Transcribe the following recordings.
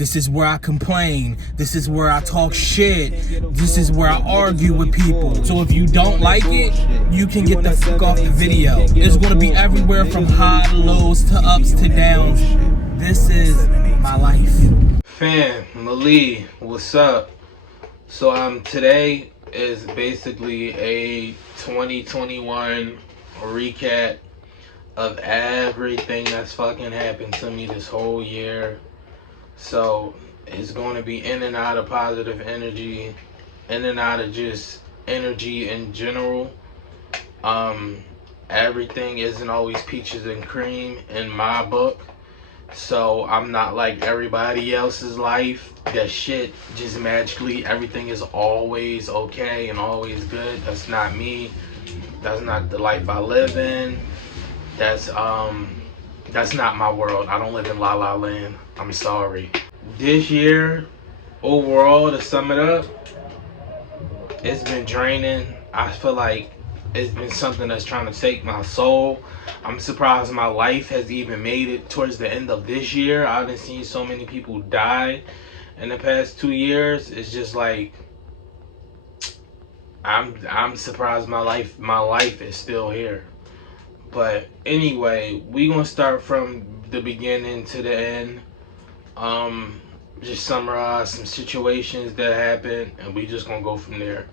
This is where I complain. This is where I talk shit. This is where I argue with people. So if you don't like it, you can get the fuck off the video. It's gonna be everywhere from high to lows to ups to downs. This is my life. Fam, Mali, what's up? So today is basically a 2021 recap of everything that's fucking happened to me this whole year. So it's going to be in and out of positive energy, in and out of just energy in general. Everything isn't always peaches and cream in my book. So I'm not like everybody else's life. That shit just magically everything is always okay and always good. That's not me. That's not the life I live in. That's not my world. I don't live in La La Land. I'm sorry. This year, overall, to sum it up, it's been draining. I feel like it's been something that's trying to take my soul. I'm surprised my life has even made it towards the end of this year. I haven't seen so many people die in the past 2 years. It's just like I'm surprised my life is still here. But anyway, we gonna start from the beginning to the end. Just summarize some situations that happened, and we just gonna go from there.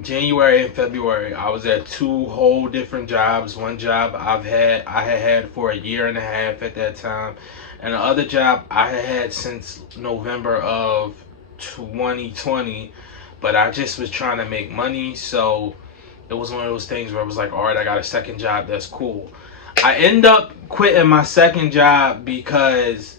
January and February, I was at 2 whole different jobs. One job I had for a year and a half at that time, and the other job I had since November of 2020. But I just was trying to make money, so it was one of those things where I was like, all right, I got a second job, that's cool. I end up quitting my second job because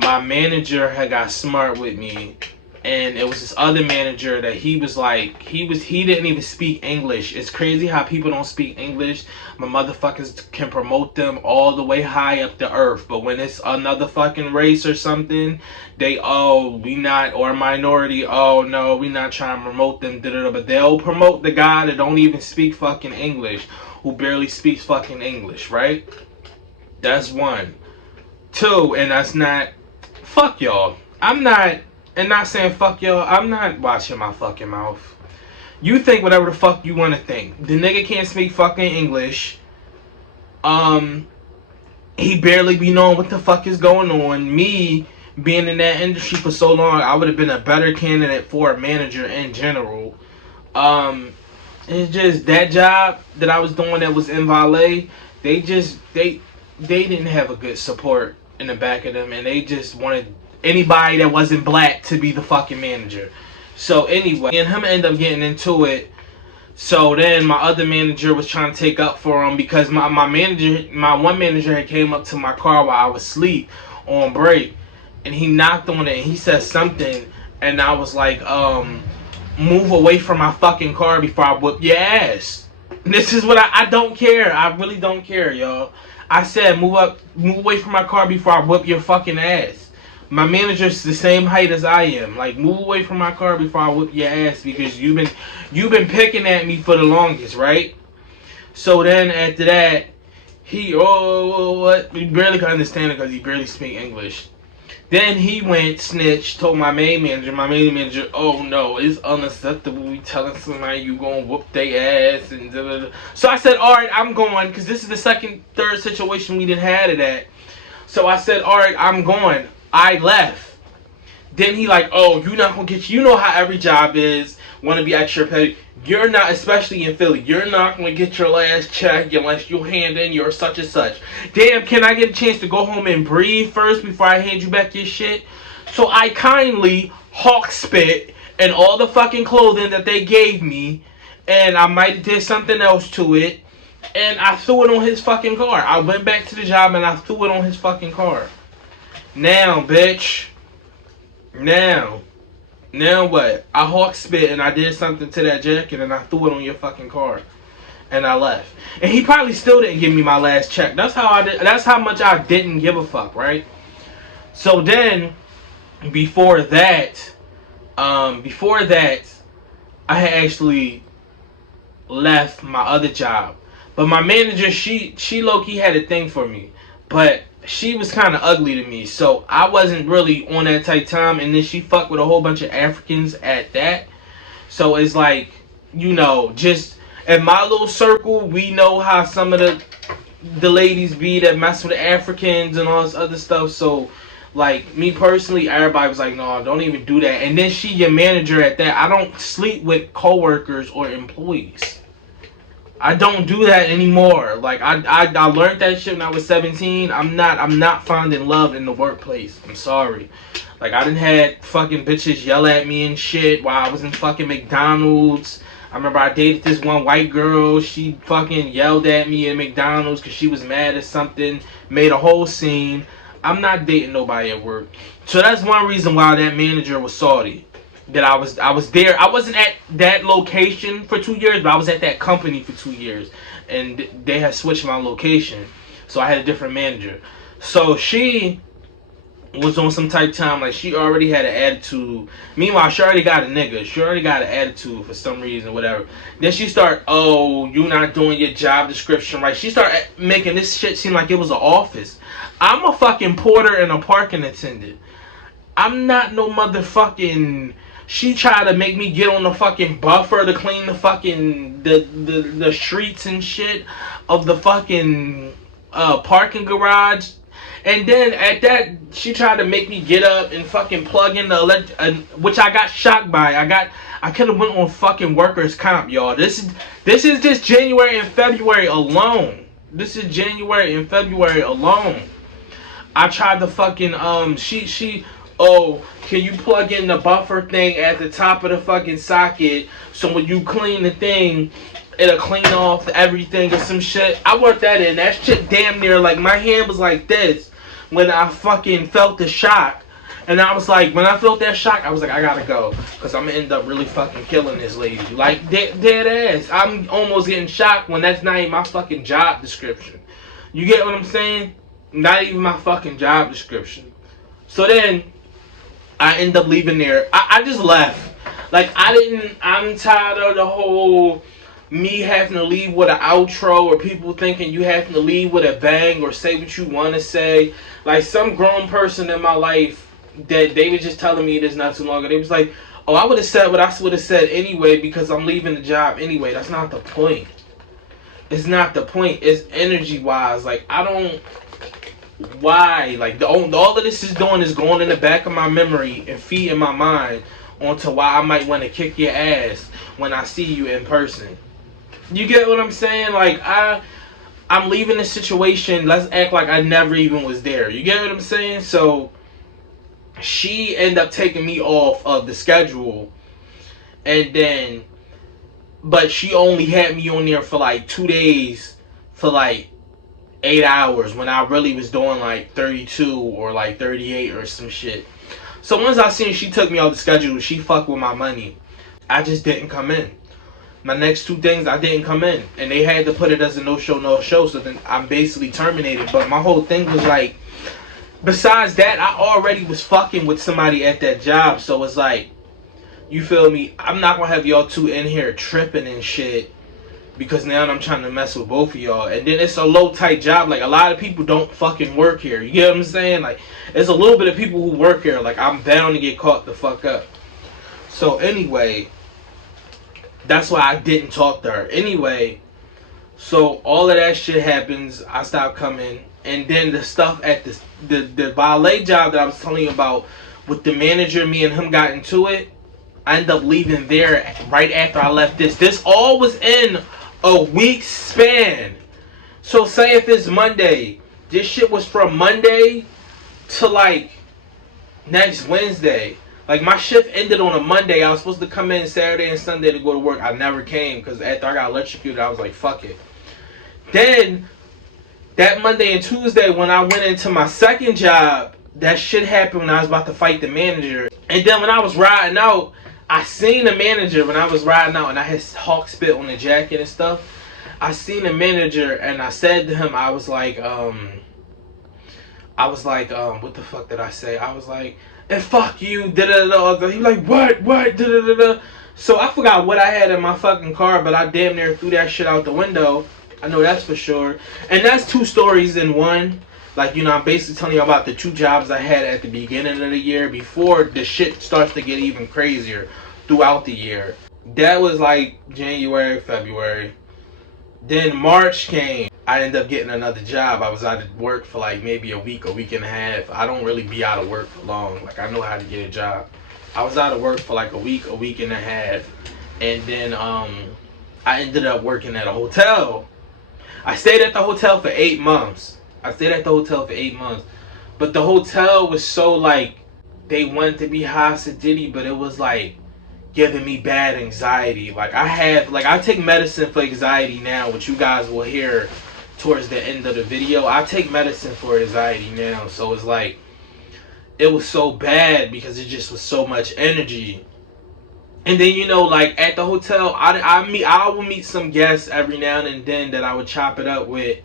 my manager had got smart with me, and it was this other manager that he didn't even speak English. It's crazy how people don't speak English. My motherfuckers can promote them all the way high up the earth, but when it's another fucking race or something, they, oh, we not, or minority, oh no, we not trying to promote them, but they'll promote the guy that don't even speak fucking English, who barely speaks fucking English, right? That's one. 2, and that's not, fuck y'all. I'm not saying fuck y'all, I'm not watching my fucking mouth. You think whatever the fuck you want to think. The nigga can't speak fucking English. He barely be knowing what the fuck is going on. Me, being in that industry for so long, I would have been a better candidate for a manager in general. It's just that job that I was doing that was in valet, they didn't have a good support in the back of them, and they just wanted anybody that wasn't black to be the fucking manager. So anyway, and him end up getting into it. So then my other manager was trying to take up for him because my one manager had came up to my car while I was asleep on break, and he knocked on it and he said something, and I was like, move away from my fucking car before I whip your ass. This is what I don't care. I really don't care, y'all. I said move away from my car before I whip your fucking ass. My manager's the same height as I am. Like, move away from my car before I whip your ass, because you've been picking at me for the longest, right? So then after that, he barely could understand it because he barely speak English. Then he went snitch, told my main manager, oh no, it's unacceptable we telling somebody you gonna whoop their ass and da, da, da. So I said, alright, I'm going, because this is the third situation we didn't have it at. So I said, alright, I'm going. I left. Then he like, oh, you're not gonna get, you know how every job is, want to be extra petty. You're not, especially in Philly, you're not gonna get your last check unless you hand in your such and such. Damn, can I get a chance to go home and breathe first before I hand you back your shit? So I kindly hawk spit and all the fucking clothing that they gave me, and I might have did something else to it, and I threw it on his fucking car. I went back to the job and I threw it on his fucking car. Now, bitch. Now what? I hawk spit and I did something to that jacket and I threw it on your fucking car. And I left. And he probably still didn't give me my last check. That's how much I didn't give a fuck, right? So then, before that, I had actually left my other job. But my manager, she low-key had a thing for me. But she was kind of ugly to me, so I wasn't really on that tight time. And then she fucked with a whole bunch of Africans at that. So it's like, just in my little circle, we know how some of the ladies be that mess with the Africans and all this other stuff. So, like, me personally, everybody was like, no, don't even do that. And then she your manager at that. I don't sleep with coworkers or employees. I don't do that anymore. Like, I learned that shit when I was 17. I'm not finding love in the workplace. I'm sorry. Like, I done had fucking bitches yell at me and shit while I was in fucking McDonald's. I remember I dated this one white girl. She fucking yelled at me at McDonald's because she was mad at something. Made a whole scene. I'm not dating nobody at work. So that's one reason why that manager was salty. That I was there. I wasn't at that location for 2 years, but I was at that company for 2 years. And they had switched my location. So I had a different manager. So she was on some type time, like she already had an attitude. Meanwhile, she already got a nigga. She already got an attitude for some reason, whatever. Then she start, oh, you not doing your job description right. She start making this shit seem like it was an office. I'm a fucking porter and a parking attendant. I'm not no motherfucking. She tried to make me get on the fucking buffer to clean the fucking the streets and shit of the fucking parking garage. And then at that, she tried to make me get up and fucking plug in the which I got shocked by. I could have went on fucking workers comp, y'all. This is just January and February alone. This is January and February alone. I tried to fucking oh, can you plug in the buffer thing at the top of the fucking socket so when you clean the thing, it'll clean off everything or some shit. I worked that in. That shit damn near, like, my hand was like this when I fucking felt the shock. And I was like, when I felt that shock, I was like, I gotta go. Because I'm gonna end up really fucking killing this lady. Like, dead ass. I'm almost getting shocked when that's not even my fucking job description. You get what I'm saying? Not even my fucking job description. So then, I end up leaving there. I just left. Like, I'm tired of the whole me having to leave with an outro or people thinking you having to leave with a bang or say what you want to say. Like, some grown person in my life that they were just telling me this not too long ago. They was like, oh, I would have said what I would have said anyway because I'm leaving the job anyway. That's not the point. It's not the point. It's energy wise. Like, I don't. Why? Like, all of this is doing is going in the back of my memory and feeding my mind onto why I might want to kick your ass when I see you in person. You get what I'm saying? Like, I'm leaving the situation. Let's act like I never even was there. You get what I'm saying? So she ended up taking me off of the schedule, and then, but she only had me on there for like 2 days for like 8 hours when I really was doing like 32 or like 38 or some shit. So once I seen she took me off the schedule, she fucked with my money. I just didn't come in. My next 2 things, I didn't come in. And they had to put it as a no-show. So then I'm basically terminated. But my whole thing was like, besides that, I already was fucking with somebody at that job. So it's like, you feel me? I'm not going to have y'all two in here tripping and shit. Because now I'm trying to mess with both of y'all. And then it's a low-tight job. Like, a lot of people don't fucking work here. You get what I'm saying? Like, there's a little bit of people who work here. Like, I'm bound to get caught the fuck up. So, anyway, that's why I didn't talk to her. Anyway, so all of that shit happens. I stopped coming. And then the stuff at the ballet job that I was telling you about with the manager, me and him got into it. I ended up leaving there right after I left this. This all was in a week's span. So say if it's Monday, this shit was from Monday to like next Wednesday. Like, my shift ended on a Monday. I was supposed to come in Saturday and Sunday to go to work. I never came because after I got electrocuted, I was like, fuck it. Then that Monday and Tuesday when I went into my second job, that shit happened when I was about to fight the manager. And then when I was riding out, I seen the manager when I was riding out and I had hawk spit on the jacket and stuff. I seen the manager and I said to him, I was like, what the fuck did I say? I was like, and fuck you, da-da-da-da. He was like, what, da-da-da-da. So I forgot what I had in my fucking car, but I damn near threw that shit out the window. I know that's for sure. And that's 2 stories in one. Like, you know, I'm basically telling you about the 2 jobs I had at the beginning of the year before the shit starts to get even crazier throughout the year. That was like January, February. Then March came. I ended up getting another job. I was out of work for like maybe a week and a half. I don't really be out of work for long. Like, I know how to get a job. I was out of work for like a week and a half. And then I ended up working at a hotel. I stayed at the hotel for 8 months. But the hotel was so like, they wanted to be hostility, but it was like giving me bad anxiety. Like, I take medicine for anxiety now, which you guys will hear towards the end of the video. I take medicine for anxiety now, so it's like, it was so bad because it just was so much energy. And then, you know, like at the hotel, I will meet some guests every now and then that I would chop it up with.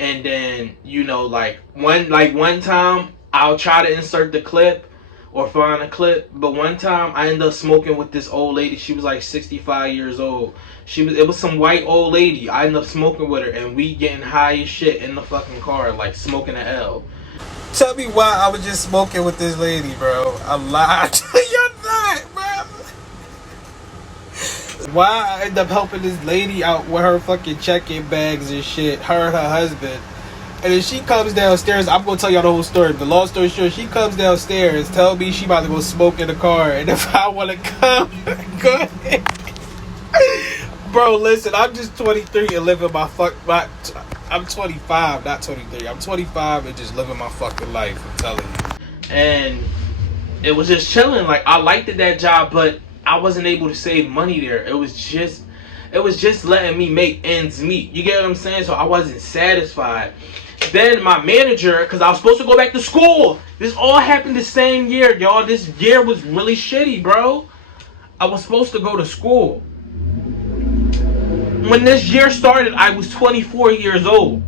And then, you know, like one time I'll try to insert the clip or find a clip, but one time I ended up smoking with this old lady. She was like 65 years old. It was some white old lady. I ended up smoking with her, and we getting high as shit in the fucking car, like smoking an L. Tell me why I was just smoking with this lady, bro. I lied. You're not, bro. Why I end up helping this lady out with her fucking check-in bags and shit, her and her husband. And then she comes downstairs. I'm going to tell y'all the whole story, but long story short, she comes downstairs, tell me she about to go smoke in the car, and if I want to come, go ahead. Bro, listen, I'm just 23 and living I'm 25, not 23. I'm 25 and just living my fucking life, I'm telling you. And it was just chilling. Like, I liked that job, but I wasn't able to save money there. It was just letting me make ends meet. You get what I'm saying? So I wasn't satisfied. Then my manager, because I was supposed to go back to school. This all happened the same year, y'all. This year was really shitty, bro. I was supposed to go to school. When this year started, I was 24 years old.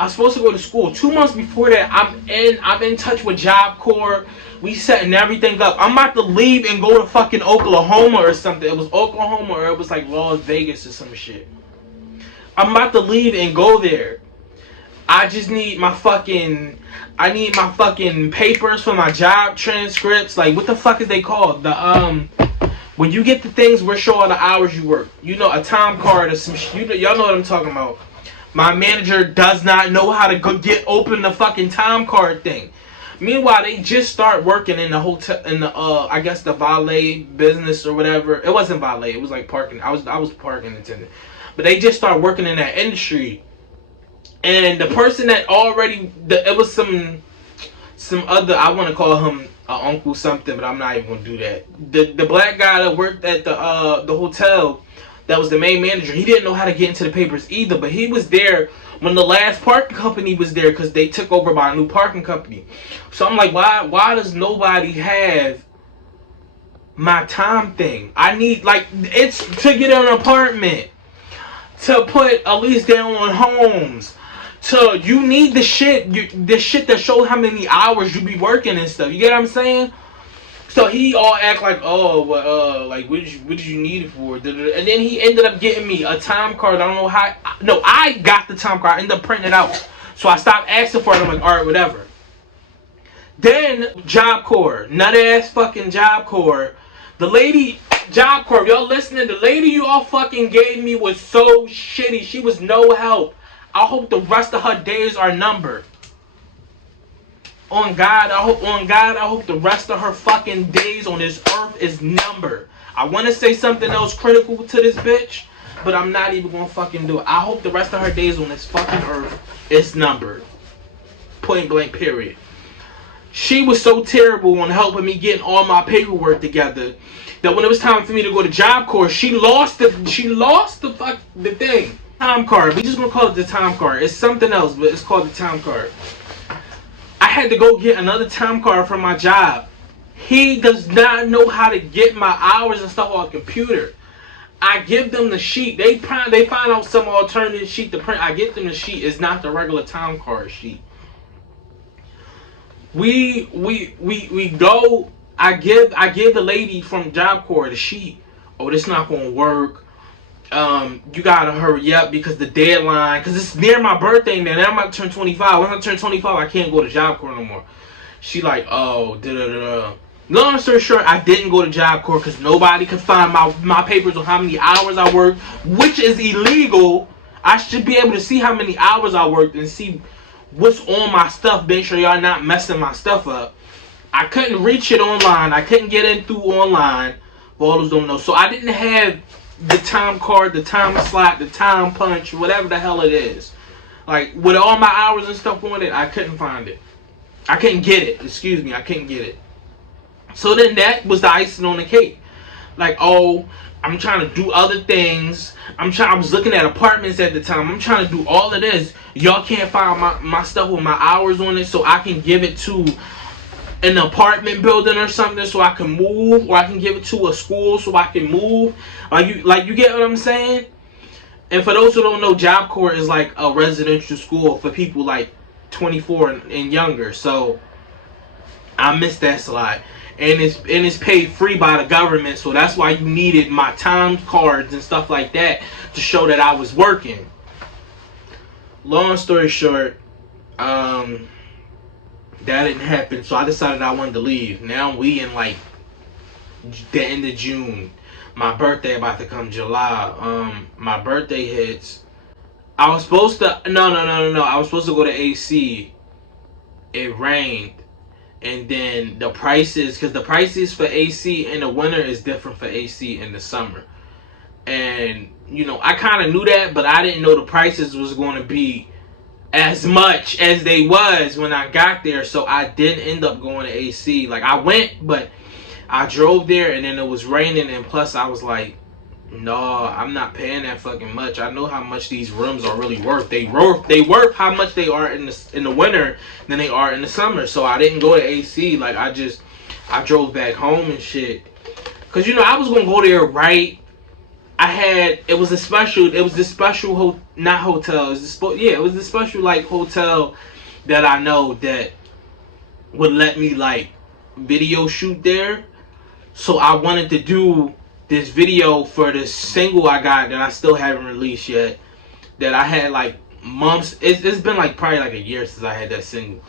I was supposed to go to school. 2 months before that, I'm in touch with Job Corps. We setting everything up. I'm about to leave and go to fucking Oklahoma or something. It was Oklahoma or it was like Las Vegas or some shit. I'm about to leave and go there. I just need my fucking papers for my job transcripts. Like, what the fuck is they called? When you get the things where show all the hours you work. You know, a time card or some shit. Y'all know what I'm talking about. My manager does not know how to open the fucking time card thing. Meanwhile, they just start working in the hotel, I guess the valet business or whatever. It wasn't valet, it was like parking. I was parking attendant. But they just start working in that industry. And the person that it was some other, I want to call him uncle something, but I'm not even going to do that. The black guy that worked at the hotel, that was the main manager, he didn't know how to get into the papers either, but he was there when the last parking company was there because they took over by a new parking company. So I'm like, why does nobody have my time thing? I need, like, it's to get an apartment, to put at least down on homes, you need the shit that shows how many hours you be working and stuff. You get what I'm saying? So he all act like, oh, but like, what did you need it for? And then he ended up getting me a time card. I don't know how. No, I got the time card. I ended up printing it out. So I stopped asking for it. I'm like, all right, whatever. Then Job Corps, nut ass fucking Job Corps. The lady, Job Corps, y'all listening? The lady you all fucking gave me was so shitty. She was no help. I hope the rest of her days are numbered. On God, I hope the rest of her fucking days on this earth is numbered. I want to say something else critical to this bitch, but I'm not even gonna fucking do it. I hope the rest of her days on this fucking earth is numbered. Point blank, period. She was so terrible on helping me getting all my paperwork together that when it was time for me to go to Job Corps, she lost the thing. Time card. We just gonna call it the time card. It's something else, but it's called the time card. I had to go get another time card from my job. He does not know how to get my hours and stuff on a computer. I give them the sheet. They find out some alternative sheet to print. I get them the sheet. It's not the regular time card sheet. We go. I give the lady from Job Corps the sheet. Oh, this not gonna work. you gotta hurry up because the deadline, because it's near my birthday now. Now I'm about to turn 25. When I turn 25, I can't go to Job Corps no more. She like, oh, da da da. Long story short, I didn't go to Job Corps because nobody could find my papers on how many hours I worked, which is illegal. I should be able to see how many hours I worked and see what's on my stuff, make sure y'all not messing my stuff up. I couldn't reach it online. I couldn't get in through online. For all those don't know. So I didn't have the time card, the time slot, the time punch, whatever the hell it is. Like, with all my hours and stuff on it, I couldn't find it. I couldn't get it. Excuse me, I couldn't get it. So then that was the icing on the cake. Like, oh, I'm trying to do other things. I was looking at apartments at the time. I'm trying to do all of this. Y'all can't find my stuff with my hours on it so I can give it to an apartment building or something so I can move, or I can give it to a school so I can move. You get what I'm saying? And for those who don't know, Job Corps is like a residential school for people like 24 and younger. So I missed that slide. And it's paid free by the government, so that's why you needed my time cards and stuff like that to show that I was working. Long story short, that didn't happen, so I decided I wanted to leave. Now we in like the end of June. My birthday about to come July. My birthday hits. I was supposed to no. I was supposed to go to AC. It rained. And then the prices, because the prices for AC in the winter is different for AC in the summer. And, you know, I kind of knew that, but I didn't know the prices was going to be as much as they was when I got there. So I didn't end up going to AC. Like, I went, but I drove there and then it was raining. And plus I was like, no, I'm not paying that fucking much. I know how much these rooms are really worth. They worth how much they are in the winter than they are in the summer. So I didn't go to AC. Like, I drove back home and shit. Cause you know I was gonna go there right. It was this special like hotel that I know that would let me like video shoot there. So I wanted to do this video for this single I got that I still haven't released yet, that I had like months. It's been like probably like a year since I had that single.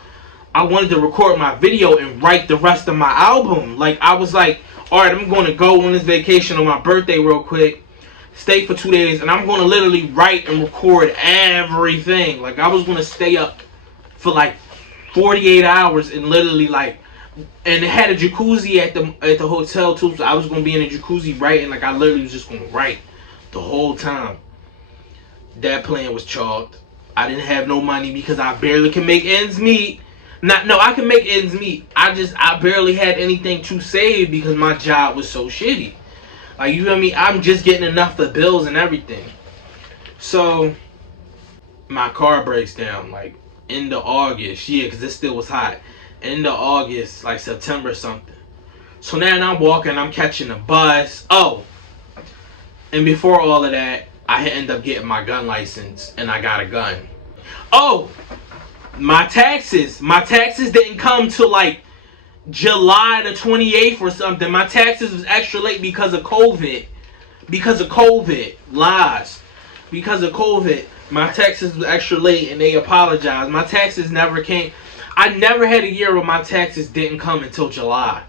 I wanted to record my video and write the rest of my album. Like, I was like, alright, I'm going to go on this vacation on my birthday real quick, stay for 2 days, and I'm going to literally write and record everything. Like, I was going to stay up for like 48 hours and literally like, and it had a jacuzzi at the hotel too, so I was gonna be in a jacuzzi writing. Like, I literally was just gonna write the whole time. That plan was chalked. I didn't have no money because I barely can make ends meet. I can make ends meet. I barely had anything to save because my job was so shitty. Like, you feel me? I'm just getting enough for bills and everything. So my car breaks down like end of August. Yeah, because it still was hot. End of August, like September something. So now I'm walking, I'm catching a bus. Oh, and before all of that, I end up getting my gun license and I got a gun. Oh, my taxes didn't come till like July the 28th or something. My taxes was extra late because of COVID. Lies. Because of COVID, my taxes was extra late and they apologized. My taxes never came. I never had a year where my taxes didn't come until July.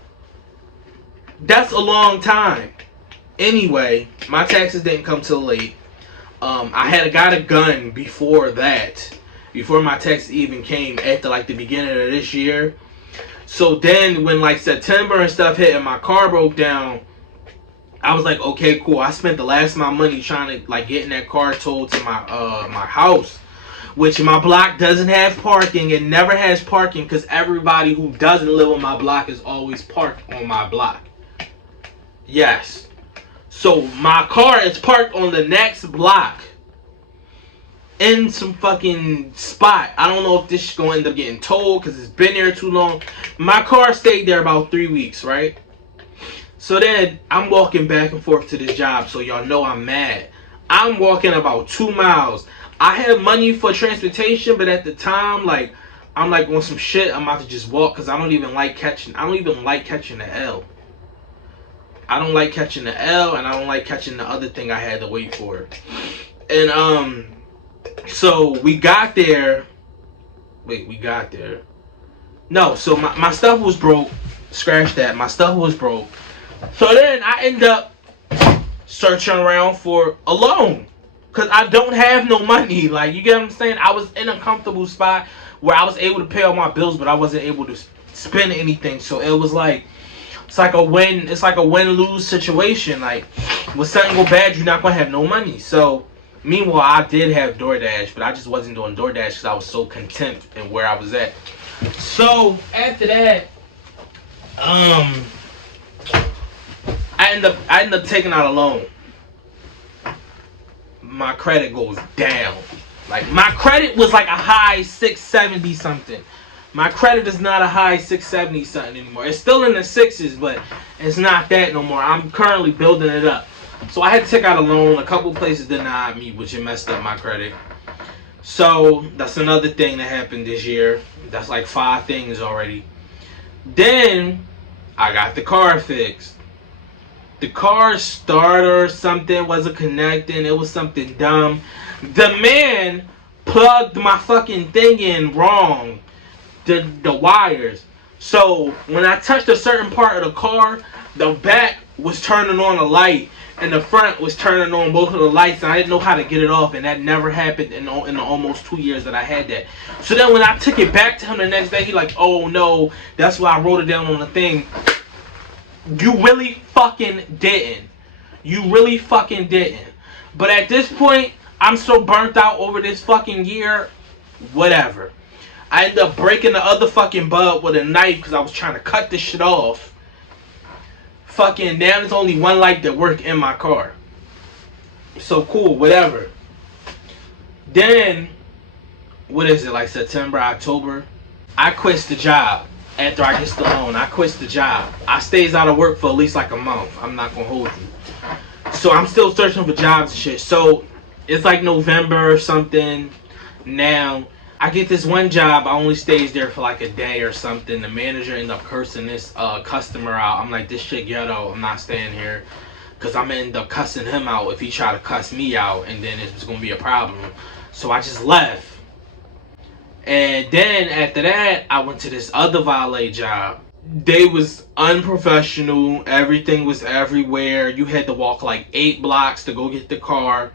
That's a long time. Anyway, my taxes didn't come till late. I got a gun before that. Before my taxes even came after like the beginning of this year. So then when like September and stuff hit and my car broke down, I was like, okay, cool. I spent the last of my money trying to like getting that car towed to my house. Which my block doesn't have parking. It never has parking because everybody who doesn't live on my block is always parked on my block. Yes. So my car is parked on the next block. In some fucking spot. I don't know if this is going to end up getting towed because it's been there too long. My car stayed there about 3 weeks, right? So then I'm walking back and forth to this job. So y'all know I'm mad. I'm walking about 2 miles. I had money for transportation, but at the time, like, I'm like on some shit. I'm about to just walk because I don't even like catching the L. I don't like catching the L, and I don't like catching the other thing I had to wait for. And so we got there. Wait, we got there. No, so my stuff was broke. Scratch that. My stuff was broke. So then I end up searching around for a loan. Because I don't have no money. Like, you get what I'm saying? I was in a comfortable spot where I was able to pay all my bills, but I wasn't able to spend anything. So it was like, it's like a win-lose situation. Like, when something go bad, you're not going to have no money. So, meanwhile, I did have DoorDash, but I just wasn't doing DoorDash because I was so content in where I was at. So, after that, I end up taking out a loan. My credit goes down. Like, my credit was like a high 670 something. My credit is not a high 670 something anymore. It's still in the sixes, but it's not that no more. I'm currently building it up. So I had to take out a loan. A couple places denied me, which it messed up my credit. So that's another thing that happened this year. That's like 5 things already. Then I got the car fixed. The car starter or something wasn't connecting. It was something dumb. The man plugged my fucking thing in wrong. The wires. So when I touched a certain part of the car, the back was turning on a light and the front was turning on both of the lights, and I didn't know how to get it off, and that never happened in the almost 2 years that I had that. So then when I took it back to him the next day, he like, oh no, that's why I wrote it down on the thing. You really fucking didn't. You really fucking didn't. But at this point, I'm so burnt out over this fucking year, whatever. I ended up breaking the other fucking bulb with a knife because I was trying to cut this shit off. Fucking now there's only one light that work in my car. So cool, whatever. Then, what is it, like September, October? I quit the job after I get the loan. I quit the job. I stays out of work for at least like a month. I'm not gonna hold you. So I'm still searching for jobs and shit. So it's like November or something now. I get this one job, I only stays there for like a day or something. The manager ended up cursing this customer out. I'm like, this shit ghetto, I'm not staying here. Because I'm going to end up cussing him out if he try to cuss me out, and then it's going to be a problem. So I just left. And then after that, I went to this other valet job. They was unprofessional, everything was everywhere. You had to walk like 8 blocks to go get the car.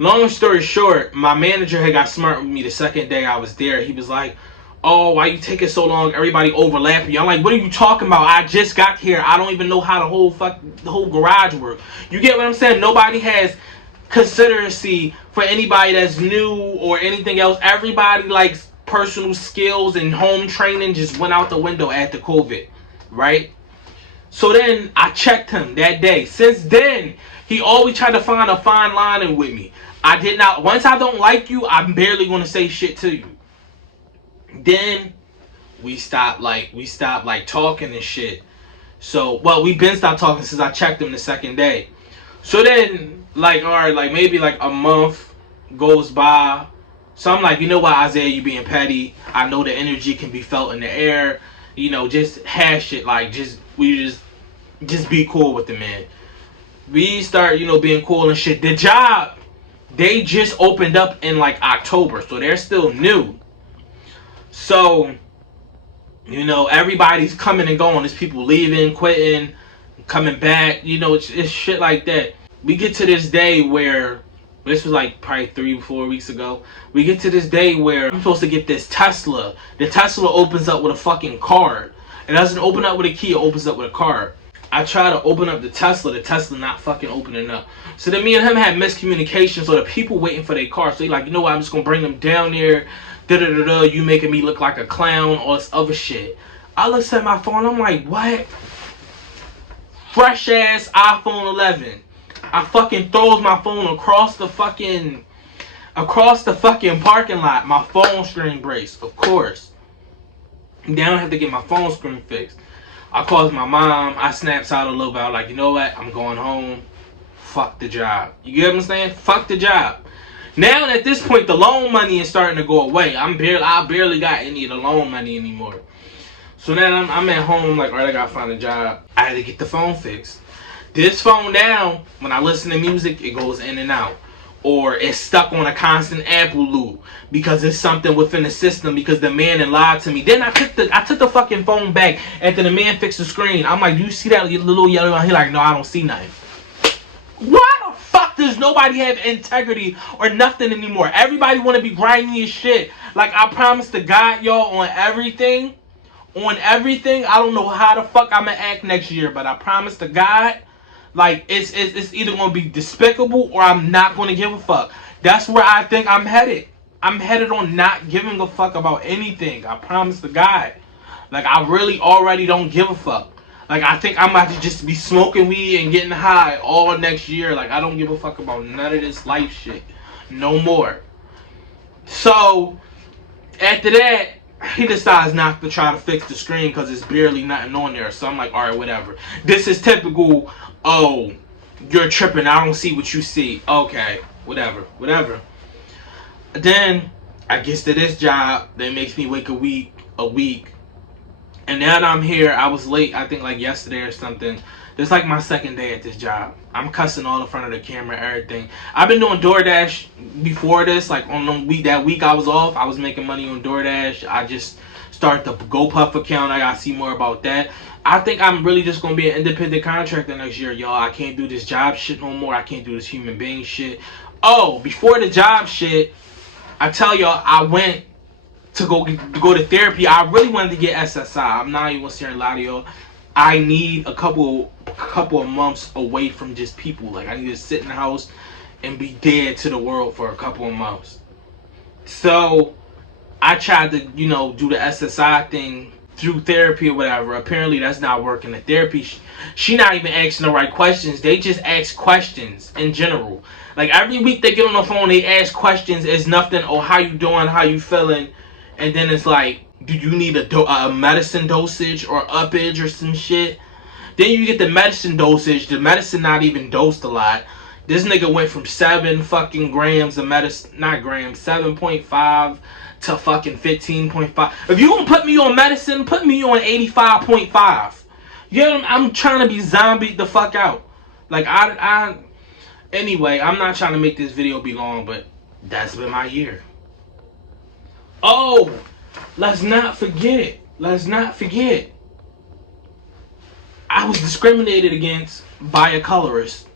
Long story short, my manager had got smart with me the second day I was there. He was like, oh, why you taking so long? Everybody overlapping you. I'm like, what are you talking about? I just got here. I don't even know how the whole garage works. You get what I'm saying? Nobody has considerancy for anybody that's new or anything else. Everybody likes personal skills, and home training just went out the window after COVID, right? So then I checked him that day. Since then, he always tried to find a fine line with me. I did not. Once I don't like you, I'm barely going to say shit to you. Then we stopped talking and shit. So, well, we been stopped talking since I checked him the second day. So then, like, all right, like maybe like a month goes by. So I'm like, you know what, Isaiah, you being petty. I know the energy can be felt in the air. You know, just hash it. Like, just be cool with the man. We start, being cool and shit. The job, they just opened up in like October, so they're still new. So, everybody's coming and going. There's people leaving, quitting, coming back. It's shit like that. We get to this day where, this was like probably 3-4 weeks ago. We get to this day where I'm supposed to get this Tesla. The Tesla opens up with a fucking card. It doesn't open up with a key, it opens up with a card. I try to open up the Tesla not fucking opening up. So then me and him had miscommunication, so the people waiting for their car. So he like, you know what, I'm just gonna bring them down there. Da-da-da-da, you making me look like a clown, all this other shit. I looked at my phone, I'm like, what? Fresh ass iPhone 11. I fucking throws my phone across the fucking parking lot. My phone screen breaks, of course. Now I have to get my phone screen fixed. I called my mom. I snaps out a little bit. I was like, you know what? I'm going home. Fuck the job. You get what I'm saying? Fuck the job. Now at this point, the loan money is starting to go away. I barely got any of the loan money anymore. So then I'm at home. Like, all right, I gotta find a job. I had to get the phone fixed. This phone now, when I listen to music, it goes in and out. Or it's stuck on a constant Apple loop because it's something within the system because the man had lied to me. Then I took the fucking phone back after the man fixed the screen. I'm like, do you see that little yellow line? He like, no, I don't see nothing. Why the fuck does nobody have integrity or nothing anymore? Everybody want to be grimy as shit. Like, I promise to God, y'all, on everything, I don't know how the fuck I'm gonna act next year, but I promise to God, like, it's either gonna be despicable or I'm not gonna give a fuck. That's where I think I'm headed. I'm headed on not giving a fuck about anything. I promise to God. Like, I really already don't give a fuck. Like, I think I'm about to just be smoking weed and getting high all next year. Like, I don't give a fuck about none of this life shit. No more. So, after that, he decides not to try to fix the screen because it's barely nothing on there. So I'm like, alright, whatever. This is typical, oh, you're tripping, I don't see what you see. Okay, whatever. Then, I get to this job that makes me wait a week. And now that I'm here, I was late, I think like yesterday or something. It's like my second day at this job. I'm cussing all in front of the camera and everything. I've been doing DoorDash before this. Like on that week I was off, I was making money on DoorDash. I just started the GoPuff account. I gotta see more about that. I think I'm really just gonna be an independent contractor next year, y'all. I can't do this job shit no more. I can't do this human being shit. Oh, before the job shit, I tell y'all, I went to go to therapy. I really wanted to get SSI. I'm not even gonna sit here and lie to y'all. I need a couple of months away from just people. Like, I need to sit in the house and be dead to the world for a couple of months. So I tried to, do the SSI thing through therapy or whatever. Apparently that's not working. The therapy, she not even asking the right questions. They just ask questions in general. Like, every week they get on the phone, they ask questions. It's nothing, oh, how you doing, how you feeling? And then it's like, do you need a medicine dosage or uppage or some shit? Then you get the medicine dosage. The medicine not even dosed a lot. This nigga went from 7 fucking grams of medicine, not grams, 7.5 to fucking 15.5. If you gonna put me on medicine, put me on 85.5. I'm trying to be zombied the fuck out. Like, anyway, I'm not trying to make this video be long, but that's been my year. Oh, let's not forget. I was discriminated against by a colorist.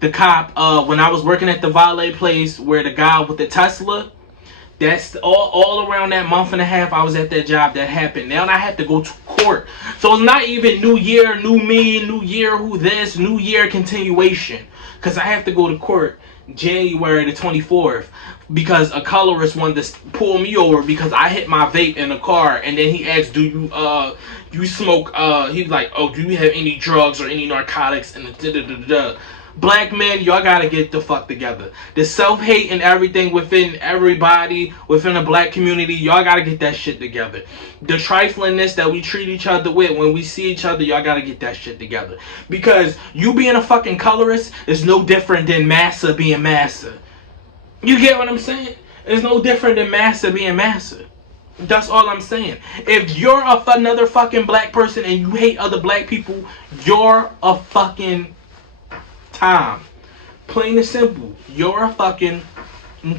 The cop, when I was working at the valet place where the guy with the Tesla, that's all around that month and a half I was at that job that happened. Now I have to go to court. So it's not even new year, new me, new year, who this, new year continuation. Because I have to go to court January the 24th. Because a colorist wanted to pull me over because I hit my vape in the car, and then he asked, do you smoke, he was like, oh, do you have any drugs or any narcotics, and Black men, y'all gotta get the fuck together. The self-hate and everything within everybody, within the black community, y'all gotta get that shit together. The triflingness that we treat each other with when we see each other, y'all gotta get that shit together. Because you being a fucking colorist is no different than Massa being Massa. You get what I'm saying? It's no different than Massa being Massa. That's all I'm saying. If you're another fucking black person and you hate other black people, you're a fucking Tom. Plain and simple. You're a fucking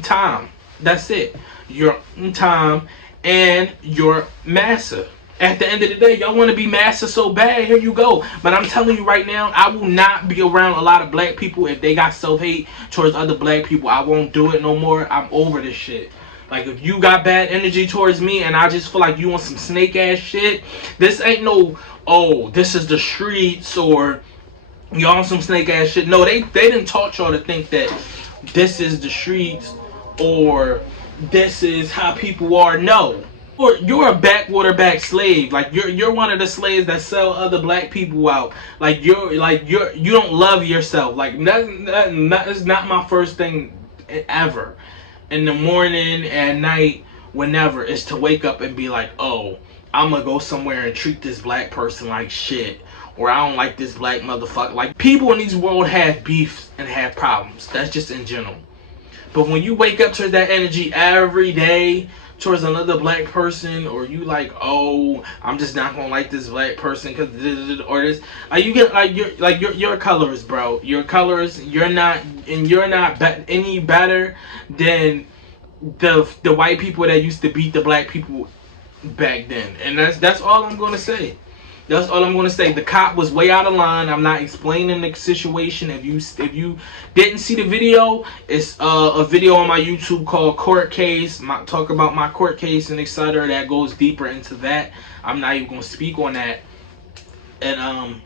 Tom. That's it. You're Tom and you're Massa. At the end of the day, y'all want to be Massa so bad, here you go. But I'm telling you right now, I will not be around a lot of black people if they got self-hate towards other black people. I won't do it no more. I'm over this shit. Like, if you got bad energy towards me and I just feel like you want some snake ass shit, this ain't no, oh, this is the streets or y'all on some snake ass shit. No, they didn't taught y'all to think that this is the streets or this is how people are. No. Or you're a back slave. Like, you're one of the slaves that sell other black people out. Like, you don't love yourself. Like, that's not my first thing ever. In the morning, at night, whenever, is to wake up and be like, oh, I'm gonna go somewhere and treat this black person like shit. Or I don't like this black motherfucker. Like, people in this world have beefs and have problems. That's just in general. But when you wake up to that energy every day, towards another black person, or you like, oh, I'm just not gonna like this black person because or this, like you get like your colors, bro. Your colors, you're not any better than the white people that used to beat the black people back then, and that's all I'm gonna say. That's all I'm gonna say. The cop was way out of line. I'm not explaining the situation. If you didn't see the video, it's a video on my YouTube called Court Case. Talk about my court case and etc. That goes deeper into that. I'm not even gonna speak on that. And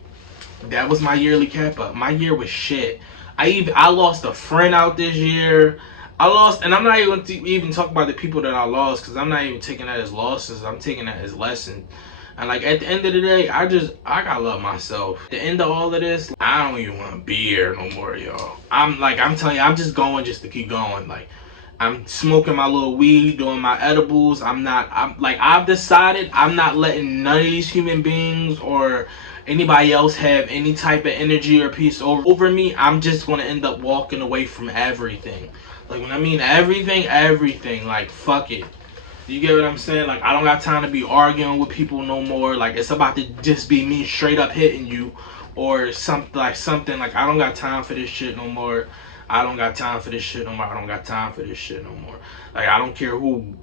that was my yearly cap up. My year was shit. I lost a friend out this year. I lost, and I'm not even talk about the people that I lost, because I'm not even taking that as losses. I'm taking that as lessons. And like at the end of the day, I gotta love myself. At the end of all of this, I don't even want to be here no more, y'all. I'm telling you, I'm just going just to keep going. Like, I'm smoking my little weed, doing my edibles. I've decided I'm not letting none of these human beings or anybody else have any type of energy or peace over me. I'm just gonna end up walking away from everything. Like, when I mean everything, like, fuck it. You get what I'm saying? Like, I don't got time to be arguing with people no more. Like, it's about to just be me straight up hitting you or something. Like, I don't got time for this shit no more. I don't got time for this shit no more. I don't got time for this shit no more. Like, I don't care who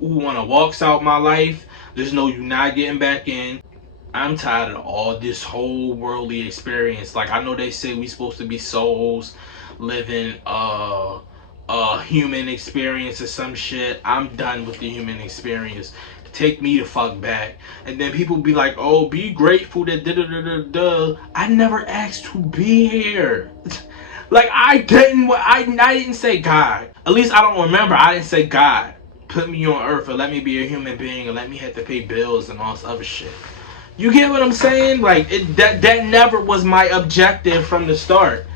wanna walks out my life. Just know you not getting back in. I'm tired of all this whole worldly experience. Like, I know they say we supposed to be souls living human experience or some shit. I'm done with the human experience. Take me the fuck back. And then people be like, oh, be grateful that da. I never asked to be here. Like, I didn't say God. At least I don't remember. I didn't say God put me on earth or let me be a human being or let me have to pay bills and all this other shit. You get what I'm saying? Like, that never was my objective from the start.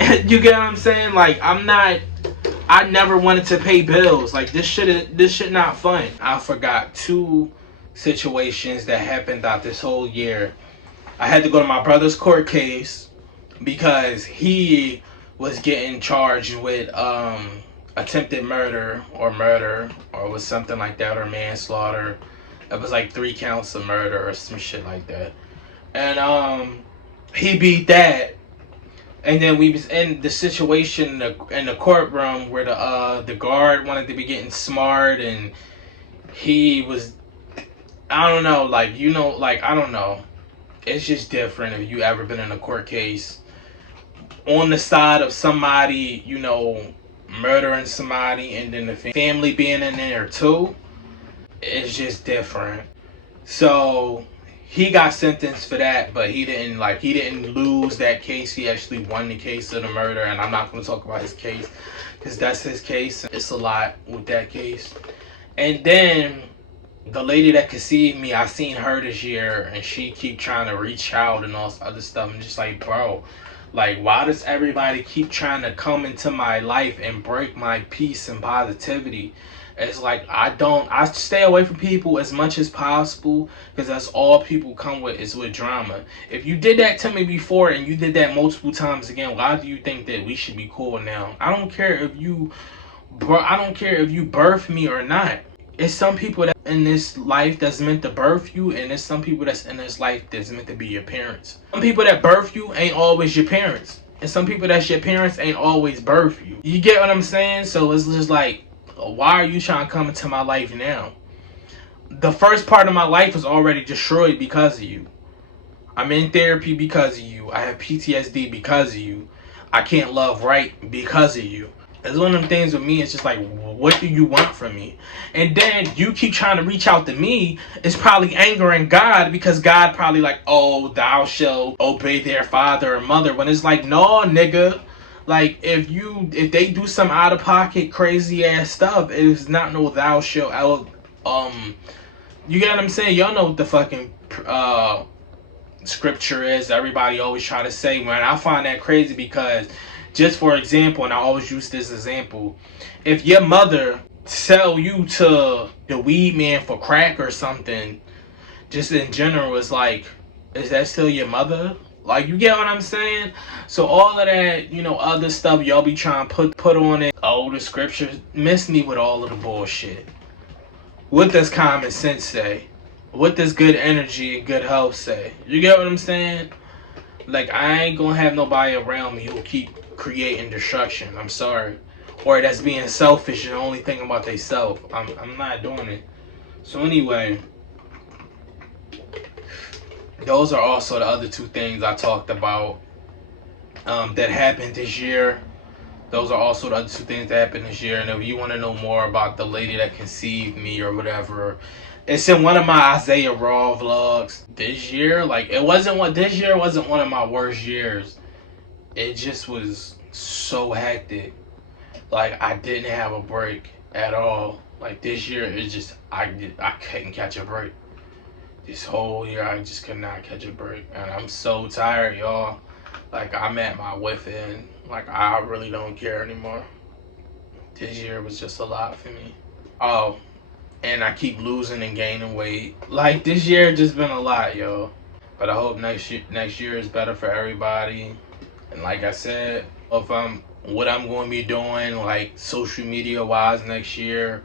You get what I'm saying? Like, I never wanted to pay bills. Like, this shit not fun. I forgot 2 situations that happened out this whole year. I had to go to my brother's court case because he was getting charged with attempted murder or was something like that, or manslaughter. It was like 3 counts of murder or some shit like that. And he beat that. And then we was in the situation in the courtroom where the guard wanted to be getting smart, and he was, I don't know, like, you know, like, I don't know. It's just different if you ever been in a court case on the side of somebody, you know, murdering somebody, and then the family being in there too. It's just different. So he got sentenced for that, but he didn't lose that case. He actually won the case of the murder, and I'm not going to talk about his case because that's his case. It's a lot with that case. And then the lady that conceived me, I seen her this year, and she keep trying to reach out and all this other stuff. I'm just like, bro, like, why does everybody keep trying to come into my life and break my peace and positivity? It's like, I stay away from people as much as possible, because that's all people come with is with drama. If you did that to me before and you did that multiple times again, why do you think that we should be cool now? I don't care if you birth me or not. It's some people that in this life that's meant to birth you, and there's some people that's in this life that's meant to be your parents. Some people that birth you ain't always your parents, and some people that's your parents ain't always birth you. You get what I'm saying? So it's just like, why are you trying to come into my life now? The first part of my life was already destroyed because of you. I'm in therapy because of you. I have PTSD because of you. I can't love right because of you. It's one of them things with me. It's just like, what do you want from me? And then you keep trying to reach out to me. It's probably angering God, because God probably like, oh, thou shalt obey their father or mother. When it's like, no, nigga. Like, if they do some out of pocket crazy ass stuff, it is not no thou shalt. You get what I'm saying? Y'all know what the fucking scripture is. Everybody always try to say, man. I find that crazy because, just for example, and I always use this example, if your mother sell you to the weed man for crack or something, just in general, it's like, is that still your mother? Like, you get what I'm saying? So all of that, you know, other stuff y'all be trying to put on it. Oh, the scriptures miss me with all of the bullshit. What does common sense say? What does good energy and good health say? You get what I'm saying? Like, I ain't gonna have nobody around me who keep creating destruction. I'm sorry. Or that's being selfish and only thinking about themselves. I'm not doing it. So anyway, those are also the other two things I talked about that happened this year. Those are also the other two things that happened this year. And if you want to know more about the lady that conceived me or whatever, it's in one of my Isaiah Raw vlogs this year. Like, this year wasn't one of my worst years. It just was so hectic. Like, I didn't have a break at all. Like, this year, it's just, I couldn't catch a break. This whole year, I just could not catch a break. And I'm so tired, y'all. Like, I'm at my wit's end. Like, I really don't care anymore. This year was just a lot for me. Oh, and I keep losing and gaining weight. Like, this year just been a lot, yo. But I hope next year is better for everybody. And like I said, what I'm going to be doing, like, social media wise next year,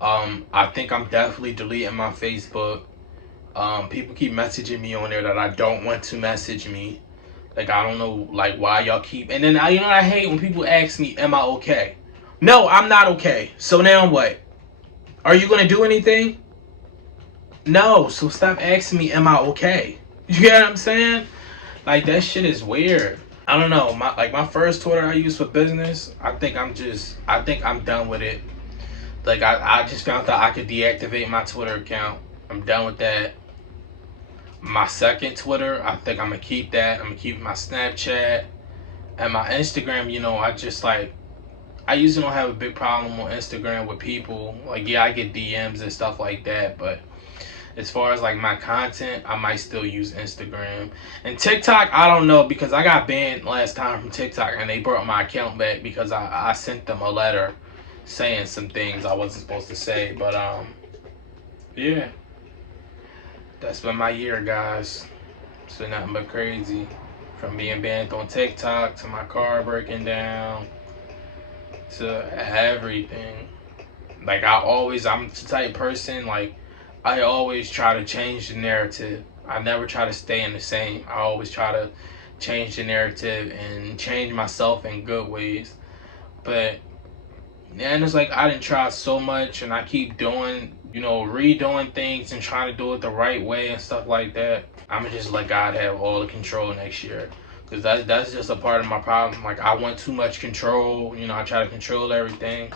I think I'm definitely deleting my Facebook. People keep messaging me on there that I don't want to message me. Like, I don't know, like, why y'all keep... And then, you know what I hate? When people ask me, am I okay? No, I'm not okay. So now what? Are you going to do anything? No, so stop asking me, am I okay? You get what I'm saying? Like, that shit is weird. I don't know. My first Twitter I used for business, I think I'm done with it. Like, I just found out I could deactivate my Twitter account. I'm done with that. My second Twitter, I think I'm gonna keep that. I'm gonna keep my Snapchat and my Instagram. You know, I usually don't have a big problem on Instagram with people. Like, yeah, I get DMs and stuff like that, but as far as like my content, I might still use Instagram. And TikTok, I don't know, because I got banned last time from TikTok and they brought my account back because I sent them a letter saying some things I wasn't supposed to say. But yeah. That's been my year, guys. It's been nothing but crazy. From being banned on TikTok to my car breaking down to everything. Like, I'm the type of person, like, I always try to change the narrative. I never try to stay in the same. I always try to change the narrative and change myself in good ways. But, yeah, and it's like I didn't try so much and I keep doing, redoing things and trying to do it the right way and stuff like that. I'm gonna just let God have all the control next year. Because that's just a part of my problem. Like, I want too much control. I try to control everything.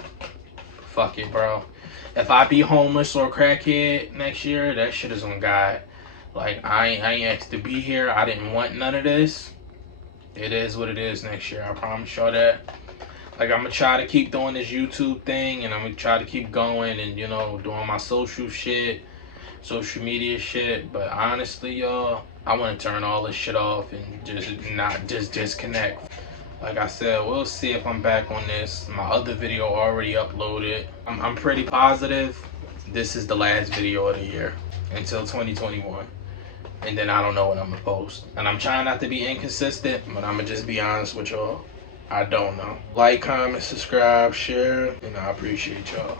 Fuck it, bro. If I be homeless or crackhead next year, that shit is on God. Like, I ain't asked to be here. I didn't want none of this. It is what it is next year. I promise y'all that. Like, I'm gonna try to keep doing this YouTube thing, and I'm gonna try to keep going and, doing my social media shit. But honestly, y'all, I want to turn all this shit off and just disconnect. Like I said, we'll see if I'm back on this. My other video already uploaded. I'm pretty positive this is the last video of the year until 2021. And then I don't know what I'm gonna post. And I'm trying not to be inconsistent, but I'm gonna just be honest with y'all. I don't know. Like, comment, subscribe, share, and I appreciate y'all.